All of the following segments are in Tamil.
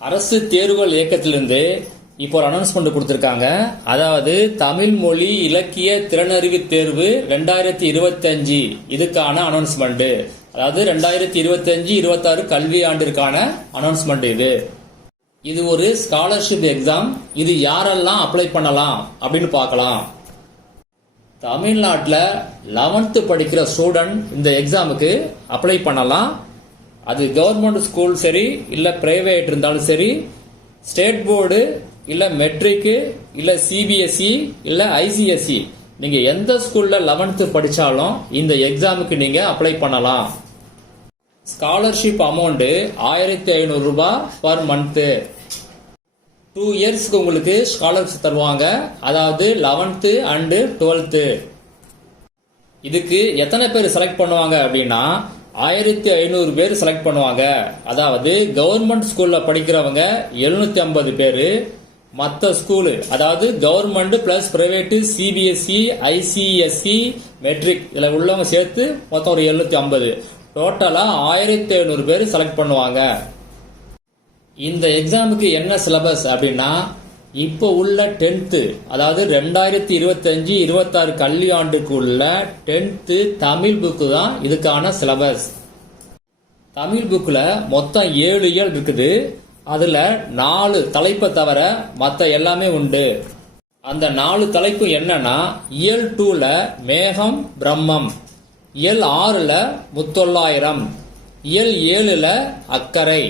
அரசு தேர்வுகள் இயக்கத்திலிருந்து இப்போ ஒரு அனௌன்ஸ்மெண்ட் கொடுத்திருக்காங்க. அதாவது தமிழ் மொழி இலக்கிய திறனறிவு தேர்வு 2025 இதுக்கான அனௌன்ஸ்மெண்ட். அதாவது 2025-26 கல்வி ஆண்டிற்கான அனௌன்ஸ்மெண்ட் இது ஒரு ஸ்காலர்ஷிப் எக்ஸாம். இது யாரெல்லாம் அப்ளை பண்ணலாம் அப்படின்னு பார்க்கலாம். தமிழ்நாட்டில் 11th படிக்கிற ஸ்டூடெண்ட் இந்த எக்ஸாமுக்கு அப்ளை பண்ணலாம். அது கவர்மெண்ட் ஸ்கூல் சரி, இல்லை பிரைவேட் இருந்தாலும் சரி, ஸ்டேட் போர்டு, இல்லை மெட்ரிக்கு, இல்லை சிபிஎஸ்இ, இல்லை ஐசிஎஸ்இ, நீங்க எந்த ஸ்கூல்ல 11th படிச்சாலும் இந்த எக்ஸாமுக்கு நீங்க அப்ளை பண்ணலாம். ஸ்காலர்ஷிப் அமௌண்ட் 1500 ரூபாய் பர் மந்த். 2 இயர்ஸ்க்கு உங்களுக்கு ஸ்காலர்ஷிப் தருவாங்க. அதாவது 11th அண்ட் 12th. இதுக்கு எத்தனை பேர் செலக்ட் பண்ணுவாங்க அப்படின்னா 1500 பேர் செலக்ட் பண்ணுவாங்க. அதாவது கவர்மெண்ட் ஸ்கூல்ல படிக்கிறவங்க 750 பேரு, மற்ற ஸ்கூலு அதாவது government plus private, CBSE, ICSE, matric இதுல உள்ளவங்க சேர்த்து மொத்தம் ஒரு 750, டோட்டலா 1500 பேர் செலக்ட் பண்ணுவாங்க. இந்த எக்ஸாமுக்கு என்ன சிலபஸ் அப்படின்னா, இப்போ உள்ள 10th அதாவது 2025-26 கல்வி ஆண்டுக்கு உள்ள 10th தமிழ் புக்கு தான் இதுக்கான சிலபஸ். தமிழ் புக்ல மொத்தம் 7 இயல் இருக்குது. அதுல 4 தலைப்பை தவிர மற்ற எல்லாமே உண்டு. அந்த 4 தலைப்பு என்னன்னா, இயல் 2ல மேகம் பிரம்மம், இயல் 6ல முத்தொள்ளாயிரம், இயல் 7ல அக்கறை.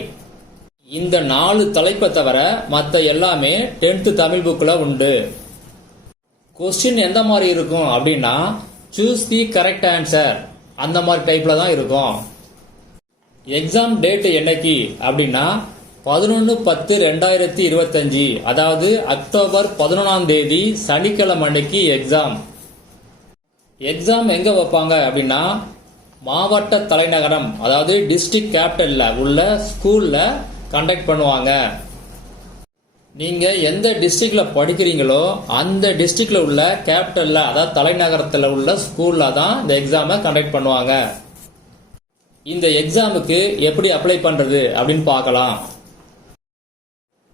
இந்த 4 தலைப்பை தவிர மற்ற எல்லாமே 10th தமிழ் புக்ல உண்டு. கொஸ்டின் எந்த மாதிரி இருக்கும் அப்படின்னா, சூஸ் தி கரெக்ட் ஆன்சர் அந்த மாதிரி டைப்ல தான் இருக்கும். எக்ஸாம் டேட் என்னைக்கு அப்படின்னா 11/10/2025, அதாவது அக்டோபர் 11ஆம் தேதி சனிக்கிழமை அன்னைக்கு எக்ஸாம். எக்ஸாம் எங்க வைப்பாங்க அப்படின்னா, மாவட்ட தலைநகரம் அதாவது டிஸ்ட்ரிக்ட் கேபிட்டல்ல உள்ள ஸ்கூல்ல கண்டக்ட் பண்ணுவாங்க. நீங்க எந்த டிஸ்ட்ரிக்ட்ல படிக்கிறீங்களோ அந்த டிஸ்ட்ரிக்ட்ல உள்ள கேபிட்டல்ல அதாவது தலைநகரத்தில் உள்ள ஸ்கூல்ல தான் இந்த எக்ஸாமை கண்டக்ட் பண்ணுவாங்க. இந்த எக்ஸாமுக்கு எப்படி அப்ளை பண்றது அப்படின்னு பார்க்கலாம்.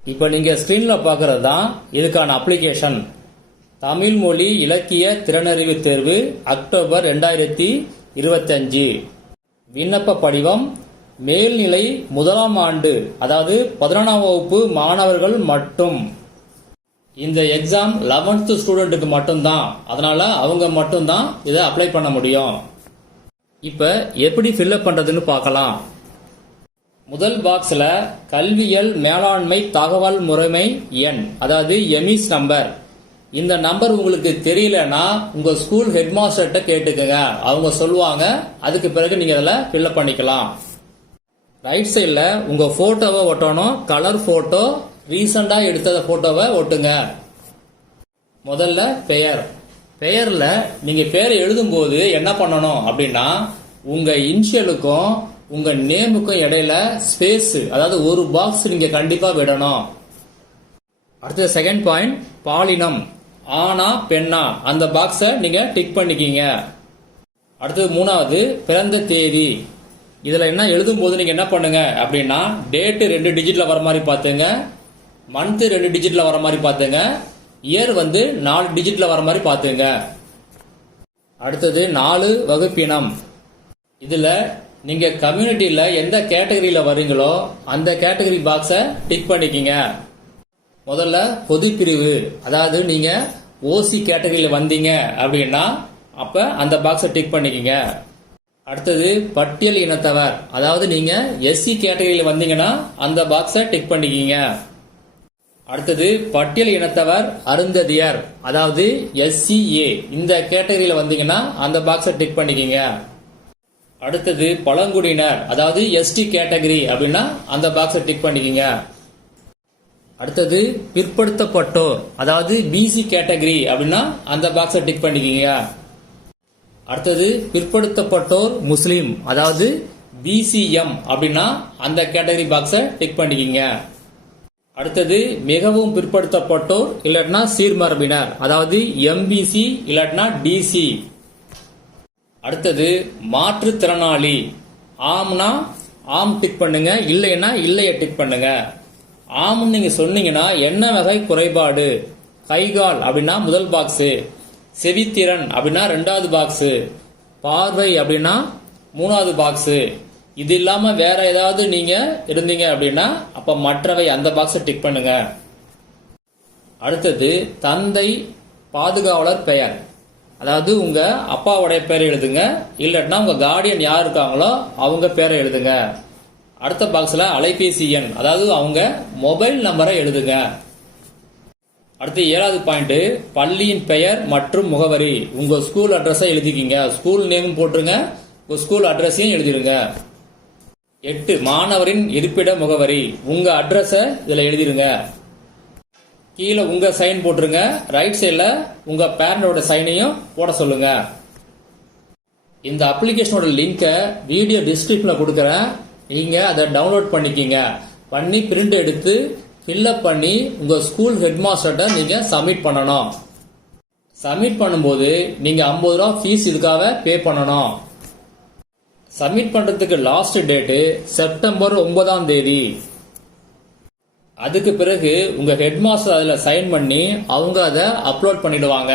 இப்ப நீங்க ஸ்கிரீன்ல பாக்குறது தான் இதுக்கான அப்ளிகேஷன். தமிழ் மொழி இலக்கிய திறனறிவு தேர்வு அக்டோபர் 2025. விண்ணப்ப படிவம் மேல்நிலை 1ஆம் ஆண்டு அதாவது 11ஆம் வகுப்பு மாணவர்கள் மட்டும். இந்த எக்ஸாம் 11th ஸ்டூடெண்ட்டுக்கு மட்டும்தான். அதனால அவங்க மட்டும்தான் இதை அப்ளை பண்ண முடியும். இப்ப எப்படி ஃபில்அப் பண்றதுன்னு பார்க்கலாம். முதல் பாக்ஸ்ல கல்வியல் மேலாண்மை தகவல் முறைமை எண் அதாவது எமிஸ் நம்பர். இந்த நம்பர் உங்களுக்கு தெரியலன்னா உங்க ஸ்கூல் ஹெட் மாஸ்டர்கிட்ட கேட்டுக்கங்க, அவங்க சொல்லுவாங்க. அதுக்கு பிறகு நீங்க அதில் ஃபில்அப் பண்ணிக்கலாம். ரைட் சைட்ல உங்க போட்டோவை ஒட்டணும். கலர் போட்டோ, ரீசெண்டா எடுத்த போட்டோவை ஒட்டுங்க. முதல்ல பெயர்ல நீங்க பேரை எழுதும் போது என்ன பண்ணணும் அப்படின்னா, உங்க இனிஷியலுக்கும் உங்க நேமுக்கும் இடையில ஸ்பேஸ் அதாவது ஒரு பாக்ஸ் நீங்க கண்டிப்பா விடணும். அடுத்த செகண்ட் பாயிண்ட், பாலினம் ஆனா பெண்ணா அந்த பாக்ஸ நீங்க டிக் பண்ணிக்கீங்க. அடுத்தது 3வது பிறந்த தேதி. இதுல என்ன எழுதும் போது நீங்க என்ன பண்ணுங்க அப்படின்னா, டேட் 2 டிஜிட்ல வர மாதிரி பாத்துங்க, மந்த் 2 டிஜிட்ல வர மாதிரி பாத்துங்க, இயர் 4 டிஜிட்ல வர மாதிரி பாத்துங்க. அடுத்தது 4 வகுப்பினம். இதுல நீங்க கம்யூனிட்டியில எந்த கேட்டகரியில வரீங்களோ அந்த கேட்டகரி பாக்ஸ டிக் பண்ணிக்கீங்க. முதல்ல பொது பிரிவு, அதாவது நீங்க ஓசி கேட்டகரியில வந்தீங்க அப்படின்னா அப்ப அந்த பாக்ஸ டிக் பண்ணிக்கீங்க. அடுத்தது பட்டியல் இனத்தவர், அதாவது நீங்க எஸ்சி கேட்டகரியில வந்தீங்கன்னா அந்த பாக்ஸ டிக் பண்ணிக்கீங்க. அடுத்தது பட்டியல் இனத்தவர் அருந்ததியர், அதாவது எஸ்சிஏ இந்த கேட்டகரியில வந்தீங்கன்னா அந்த பாக்ஸ டிக் பண்ணிக்கீங்க. அடுத்தது பழங்குடியினர், அதாவது எஸ்டி கேட்டகரி அப்படின்னா அந்த பாக்ஸ டிக் பண்ணிக்கீங்க. அடுத்தது பிற்படுத்தப்பட்டோர், அதாவது பிசி கேட்டகரி அப்படின்னா அந்த பாக்ஸ டிக் பண்ணிக்கீங்க. அடுத்தது பிற்படுத்தப்பட்டோர் முஸ்லீம், அதாவது பிசிஎம் அப்படின்னா அந்த கேட்டகரி பாக்ஸ டிக் பண்ணிக்கீங்க. அடுத்தது மிகவும் பிற்படுத்தப்பட்டோர் இல்லாட்டினா சீர்மரபினர், அதாவது எம்பிசி இல்லாட்டினா டிசி. அடுத்தது மாற்றுத்திறனாளி, ஆம்னா ஆம் டிக் பண்ணுங்க, இல்லைன்னா இல்லைய டிக் பண்ணுங்க. ஆம்னு நீங்க சொன்னீங்கன்னா என்ன வகை குறைபாடு, கைகால் அப்படின்னா முதல் பாக்ஸ், செவித்திறன் அப்படின்னா ரெண்டாவது பாக்ஸ், பார்வை அப்படின்னா மூணாவது பாக்ஸ். இது இல்லாம வேற ஏதாவது நீங்க இருந்தீங்க அப்படின்னா அப்ப மற்றவை அந்த பாக்ஸை டிக் பண்ணுங்க. அடுத்தது தந்தை பாதுகாவலர் பெயர், அதாவது உங்க அப்பாவுடைய பேரை எழுதுங்க, இல்லைன்னா உங்க கார்டியன் யார் இருக்காங்களோ அவங்க பேரை எழுதுங்க. அடுத்த பாக்ஸ்ல அலைபேசி எண், அதாவது அவங்க மொபைல் நம்பரை எழுதுங்க. அடுத்து 7வது பாயிண்ட், பள்ளியின் பெயர் மற்றும் முகவரி. உங்க ஸ்கூல் அட்ரஸை எழுதிக்கிங்க, ஸ்கூல் நேம் போட்டுருங்க, உங்க ஸ்கூல் அட்ரஸையும் எழுதிருங்க. 8 மாணவரின் இருப்பிட முகவரி, உங்க அட்ரஸை இதுல எழுதிருங்க. கீழே உங்க சைன் போட்டுருங்க, ரைட் சைட்ல உங்க பேரண்டோட சைனையும் போட சொல்லுங்க. இந்த அப்ளிகேஷனோட லிங்கை வீடியோ டிஸ்கிரிப்ஷன்ல கொடுக்குறேன், நீங்க அதை டவுன்லோட் பண்ணிக்கிங்க. பண்ணி பிரிண்ட் எடுத்து ஃபில்அப் பண்ணி உங்க ஸ்கூல் ஹெட் மாஸ்டர்கிட்ட நீங்க சப்மிட் பண்ணணும். சப்மிட் பண்ணும்போது நீங்க 50 ரூபா ஃபீஸ் இதுக்காக பே பண்ணணும். சப்மிட் பண்றதுக்கு லாஸ்ட் டேட்டு செப்டம்பர் 9ஆம் தேதி. அதுக்கு பிறகு உங்க ஹெட் மாஸ்டர் அதுல சைன் பண்ணி அவங்க அதை அப்லோட் பண்ணிடுவாங்க.